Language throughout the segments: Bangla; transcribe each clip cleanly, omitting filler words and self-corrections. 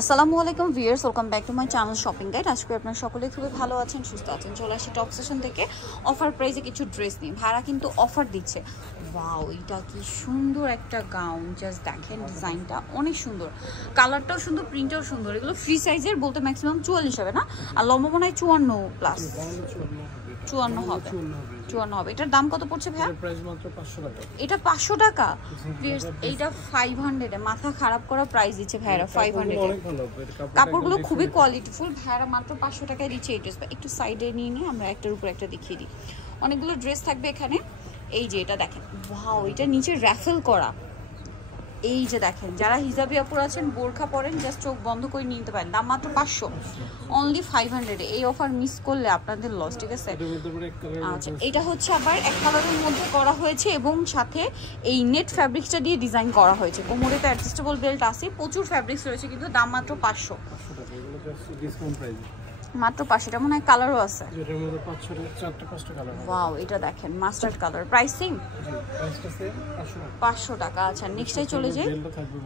আসসালামু আলাইকুম viewers, welcome back to my channel shopping guide. আজকে আপনারা সকলে খুবই ভালো আছেন, সুস্থ আছেন। চলে আসি টপ সেশন থেকে অফার প্রাইসে কিছু ড্রেস নিয়ে। ভাড়া কিন্তু অফার দিচ্ছে। ওয়াও, এটা কি সুন্দর একটা গাউন, জাস্ট দেখেন ডিজাইনটা অনেক সুন্দর, কালারটাও সুন্দর, প্রিন্টটাও সুন্দর। এগুলো ফ্রি সাইজের, বলতে ম্যাক্সিমাম 44 হবে না, আর লম্বা মনে হয় 54 প্লাস 54 হবে। 54 হবে। এটার দাম কত পড়ছে ভাইয়া? প্রাইস মাত্র 500 টাকা। এটা 500 টাকা। এইটা 500 এ মাথা খারাপ করা প্রাইস দিচ্ছে ভাইরা। 500 অনেক ভালো। কাপড়গুলো খুবই কোয়ালিটিফুল। ভাইরা মাত্র 500 টাকায় দিচ্ছে এই ড্রেস। একটু সাইডে নিয়ে নিয়ে আমরা একটার উপর একটা দেখিয়ে দিই। অনেকগুলো ড্রেস থাকবে এখানে। এই যে এটা দেখেন, ওয়াও, এটা নিচে র্যাফেল করা। এই যে দেখেন, যারা হিজাবি আপুর আছেন, বোরখা পরেন, জাস্ট চোখ বন্ধ করে নিতে পারেন। দাম মাত্র 500, অনলি 500 এ। এই অফার মিস করলে আপনাদের লস, ঠিক আছে? আচ্ছা, এটা হচ্ছে আবার এক কালারের মধ্যে করা হয়েছে এবং সাথে এই নেট ফ্যাব্রিক্সটা দিয়ে ডিজাইন করা হয়েছে। কোমরে তো অ্যাডজাস্টেবল বেল্ট আছে, প্রচুর ফ্যাব্রিক্স রয়েছে, কিন্তু দাম মাত্র 500, মাত্র 500। এটা মনে হয় কালারও আছে। এটার মধ্যে 4-5টা কালার। ওয়াও, এটা দেখেন মাস্টার্ড কালার। প্রাইসিং 500 টাকা। আচ্ছা, নেক্সটে চলে যাই।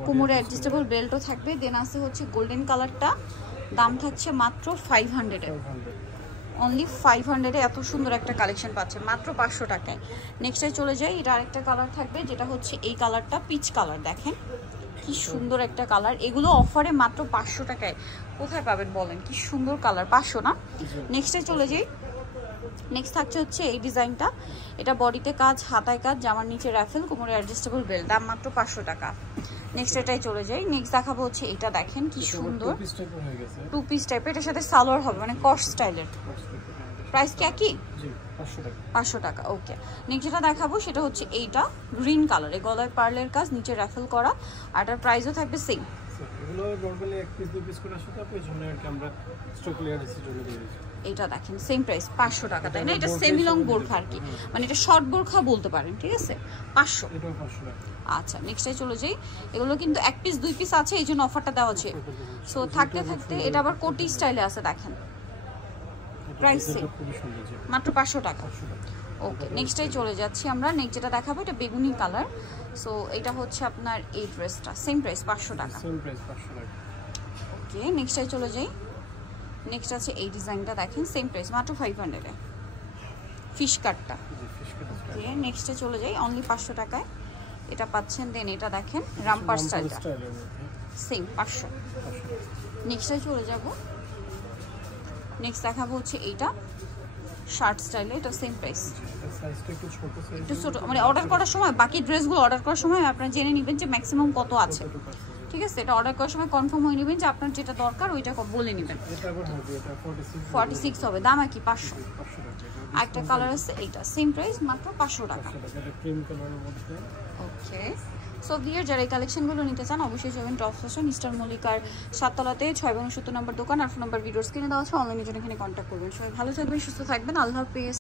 কোমরে অ্যাডজাস্টেবল বেল্টও থাকবে। দেন আছে হচ্ছে গোল্ডেন কালারটা, দাম থাকছে মাত্র 500 এ, অনলি 500 এ। এত সুন্দর একটা কালেকশন পাচ্ছে মাত্র 500 টাকায়। নেক্সটে চলে যাই। এটা আরেকটা কালার থাকবে, যেটা হচ্ছে এই কালারটা, পিচ কালার। দেখেন কি সুন্দর একটা কালার। এগুলো অফারে মাত্র 500 টাকায় কোথায় পাবেন বলেন? কি সুন্দর কালার, 500 না? নেক্সটে চলে যাই। নেক্সট থাকছে হচ্ছে এই ডিজাইনটা। এটা বডিতে কাজ, হাতায় কাজ, জামার নিচে র্যাফেল, কোমরে অ্যাডজাস্টেবল বেল্ট, দাম মাত্র 500 টাকা। নেক্সট এটাই চলে যাই। নেক্সট দেখাবো হচ্ছে এটা। দেখেন কি সুন্দর, টু পিস টাইপের। এটার সাথে সালোয়ার হবে, মানে কস স্টাইলের। প্রাইস কি একই? 500 টাকা। ওকে, নেক্সট যেটা দেখাবো সেটা হচ্ছে এইটা, গ্রিন কালারে, গলায় পার্লের কাজ, নিচে র্যাফেল করা, আর এটার প্রাইসও থাকবে সেম। এগুলো নরমালি এক পিস দুই পিস করে আসে, তারপর এজন্য আর কি আমরা স্টক ক্লিয়ারেন্সে চলে দিয়েছি। এটা দেখেন সেম প্রাইস 500 টাকা, তাই না? এটা সেমি লং বোরখা আর কি, মানে এটা শর্ট বোরখা বলতে পারেন, ঠিক আছে? 500। এটাও 500 টাকা। আচ্ছা, নেক্সটে চলে যাই। এগুলো কিন্তু এক পিস দুই পিস আছে, এই জন্য অফারটা দেওয়া আছে। সো থাকতে থাকতে এটা আবার কোটি স্টাইলে আছে, দেখেন। প্রাইস মাত্র 500 টাকা। ওকে, নেক্সটটাই চলে যাচ্ছি আমরা। নেক্সট যেটা দেখাবো এটা বেগুনি কালার। সো এটা হচ্ছে আপনার এই ড্রেসটা, সেম প্রাইস 500 টাকা। ওকে, নেক্সটটাই চলে যাই। নেক্সট আছে এই ডিজাইনটা, দেখেন সেম প্রাইস মাত্র 500 এ, ফিশ কাটটা। ওকে, নেক্সটে চলে যাই। অনলি 500 টাকায় এটা পাচ্ছেন। দেন এটা দেখেন রামপার স্টাইলটা, সেম 500। নেক্সটে চলে যাব। নেক্সট দেখাবো হচ্ছে এইটা শার্ট স্টাইলে, এটা সেম প্রাইস। একটু ছোট, মানে অর্ডার করার সময়, বাকি ড্রেসগুলো অর্ডার করার সময় আপনারা জেনে নেবেন যে ম্যাক্সিমাম কত আছে, ঠিক আছে? এটা অর্ডার করার সময় কনফার্ম হয়ে নেবেন যে আপনার যেটা দরকার ওইটা বলে নেবেন। 46 হবে, দাম একই 500। আরেকটা কালার আছে, এইটা সেম প্রাইস মাত্র 500 টাকা। ওকে, সো ভিউয়ার, যারা এই কালেকশনগুলো নিতে চান অবশ্যই যাবেন টপ ফ্যাশন, ইস্টার মল্লিকার 7 তলাতে 6/69 নম্বর দোকান। আর ফোন নাম্বার ভিডিওস কিনে দেওয়া আছে, অনলাইনের জন্য এখানে কন্ট্যাক্ট করবেন। সবাই ভালো থাকবেন, সুস্থ থাকবেন, আল্লাহ হাফেজ।